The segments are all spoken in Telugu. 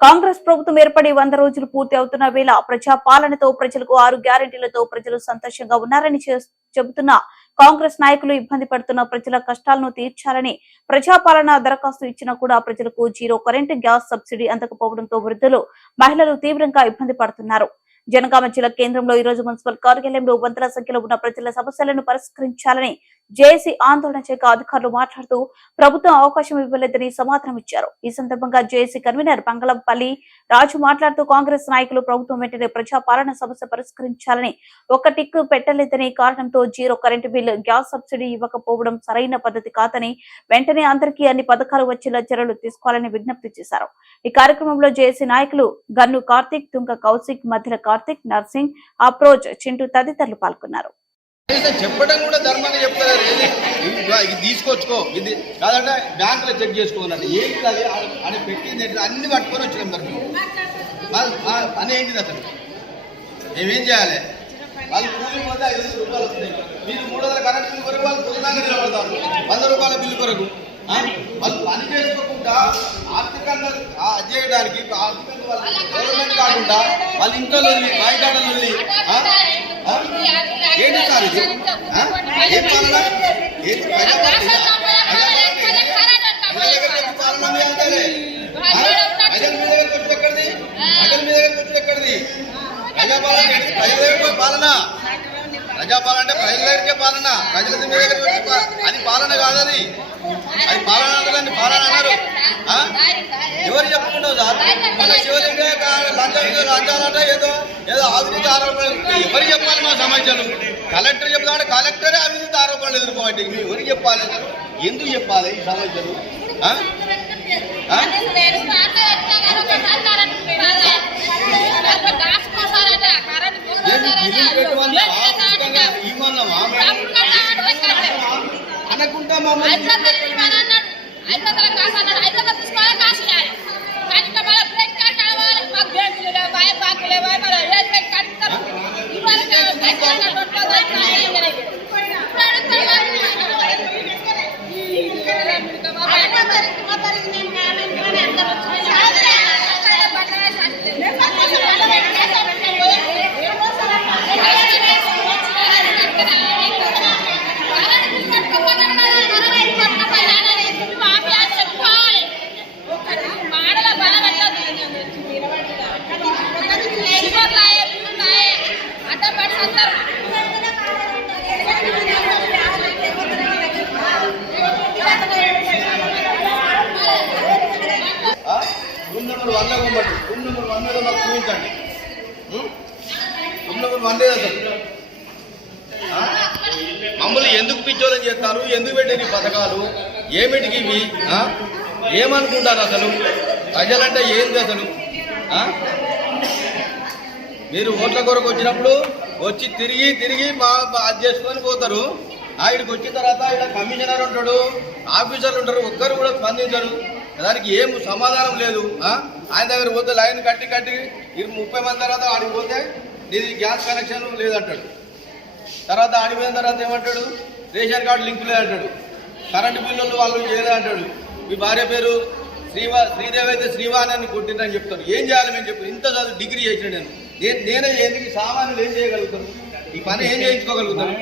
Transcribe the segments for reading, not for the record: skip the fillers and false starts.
కాంగ్రెస్ ప్రభుత్వం ఏర్పడి 100 రోజులు పూర్తి అవుతున్న వేళ ప్రజా పాలనతో ప్రజలకు 6 గ్యారెంటీలతో ప్రజలు సంతోషంగా ఉన్నారని చెబుతున్న కాంగ్రెస్ నాయకులు ఇబ్బంది పడుతున్న ప్రజల కష్టాలను తీర్చాలని ప్రజాపాలన దరఖాస్తు ఇచ్చినా కూడా ప్రజలకు 0 కరెంటు గ్యాస్ సబ్సిడీ అందకపోవడంతో వృద్ధులు మహిళలు తీవ్రంగా ఇబ్బంది పడుతున్నారు. జనగామ జిల్లా కేంద్రంలో ఈ రోజు మున్సిపల్ కార్యాలయంలో వందల సంఖ్యలో ఉన్న ప్రజల సమస్యలను పరిష్కరించాలని జేఏసీ ఆందోళన చేయగా అధికారులు మాట్లాడుతూ ప్రభుత్వం అవకాశం ఇవ్వలేదని సమాధానం ఇచ్చారు. ఈ సందర్భంగా జేఏసీ కన్వీనర్ బంగళంపల్లి రాజు మాట్లాడుతూ కాంగ్రెస్ నాయకులు ప్రభుత్వం వెంటనే ప్రజాపాలన సమస్య పరిష్కరించాలని ఒక్క టిక్కు పెట్టలేదని కారణంతో 0 కరెంటు బిల్లు గ్యాస్ సబ్సిడీ ఇవ్వకపోవడం సరైన పద్ధతి కాదని వెంటనే అందరికీ అన్ని పథకాలు వచ్చేలా చర్యలు తీసుకోవాలని విజ్ఞప్తి చేశారు. ఈ కార్యక్రమంలో జేఏసీ నాయకులు గన్ను కార్తిక్, తుంగ కౌశిక్, మధ్యల కార్తిక్, నర్సింగ్, అప్రోచ్, చింటూ తదితరులు పాల్గొన్నారు. చెప్పడం కూడా ధర్మంగా చెప్తారు. ఇది తీసుకొచ్చుకో, ఇది కాదంటే బ్యాంకులో చెక్ చేసుకోవాలంటే ఏంటి అది అని పెట్టింది అన్ని పట్టుకొని వచ్చినాం. మరి పని ఏంటిది అసలు? మేమేం చేయాలి? వాళ్ళు కూలి పోతే 500 రూపాయలు వస్తున్నాయి. మీరు 300 కరెంట్ బిల్లు కొరకు వాళ్ళు పొద్దునాగా నిలబడతారు. 100 రూపాయల బిల్లు కొరకు వాళ్ళు పని చేసుకోకుండా ఆర్థికంగా చేయడానికి ఆర్థికంగా గవర్నమెంట్ కాకుండా వాళ్ళ ఇంట్లో బయట ఏంటి సార్ ఇది? ఏం పాలన? ఏంటి ప్రజల మీద వచ్చి ఎక్కడిది? ప్రజల మీద వచ్చి ఎక్కడిది? ప్రజాపాలన పాలన, ప్రజాపాలన అంటే ప్రజల దగ్గరికే పాలన, ప్రజల మీద అది పాలన కాదని, అది పాలన అంటదండి. పాలన అన్నారు. ఎవరు చెప్పుకుంటావు సార్? మన శివలింగ లంచాలంటే ఏదో ఏదో అవినీతి ఆరోపణలు ఎవరు చెప్పాలి? మా సమస్యలు కలెక్టర్ చెప్తామంటే కలెక్టరే అవినీతి ఆరోపణలు ఎదుర్కోవాలి. మీరు ఎవరికి చెప్పాలి? ఎందుకు చెప్పాలి ఈ సమస్యలు? అనకుండా మమ్మల్ని నెంబర్ 1 మాకు చూపించండి. నెంబర్ 1 అసలు మమ్మల్ని ఎందుకు పిచ్చోలని చేస్తారు? ఎందుకు పెట్టిన పథకాలు ఏమిటికి ఇవి? ఏమనుకుంటారు అసలు? ప్రజలంటే ఏంది అసలు? మీరు ఓట్ల కొరకు వచ్చినప్పుడు వచ్చి తిరిగి అది చేసుకొని పోతారు. ఇక్కడికి వచ్చిన తర్వాత ఇక్కడ కమిషనర్ ఉంటాడు, ఆఫీసర్లు ఉంటారు, ఒక్కరు కూడా స్పందించరు. దానికి ఏం సమాధానం లేదు. ఆయన దగ్గర పోతే లైన్ కట్టి 30 మంది తర్వాత ఆడికి పోతే నీది గ్యాస్ కనెక్షన్ లేదంటాడు. తర్వాత ఆడిపోయిన తర్వాత ఏమంటాడు? రేషన్ కార్డు లింక్ లేదంటాడు. కరెంటు బిల్లులు వాళ్ళు చేయలేదంటాడు. మీ భార్య పేరు శ్రీదేవి అయితే శ్రీవాణి అని కొట్టిందని చెప్తాను. ఏం చేయాలి? మేము చెప్పి ఇంత చదువు డిగ్రీ చేసిన నేనే ఎందుకు సామాన్యులు ఏం చేయగలుగుతాను? ఈ పని ఏం చేయించుకోగలుగుతాను?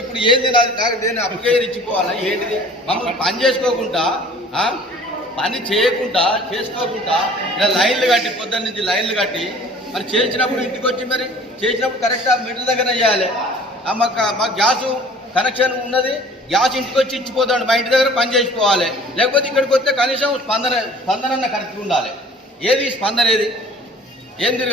ఇప్పుడు ఏంది? నేను అప్లికేషన్ ఇచ్చిపోవాలా ఏంటిది? మమ్మల్ని పని చేసుకోకుండా పని చేయకుండా చేసుకోకుండా ఇలా లైన్లు కట్టి పొద్దున్న నుంచి లైన్లు కట్టి మరి చేసినప్పుడు ఇంటికి వచ్చి మరి చేసినప్పుడు కరెక్ట్గా మీటర్ దగ్గర చేయాలి. మాకు గ్యాసు కనెక్షన్ ఉన్నది, గ్యాస్ ఇంటికి వచ్చి ఇచ్చిపోతాడు. మా ఇంటి దగ్గర పని చేసిపోవాలి. లేకపోతే ఇక్కడికి వస్తే కనీసం స్పందన కరెక్ట్గా ఉండాలి. ఏది స్పందన? ఏది ఏం తిరగాలి?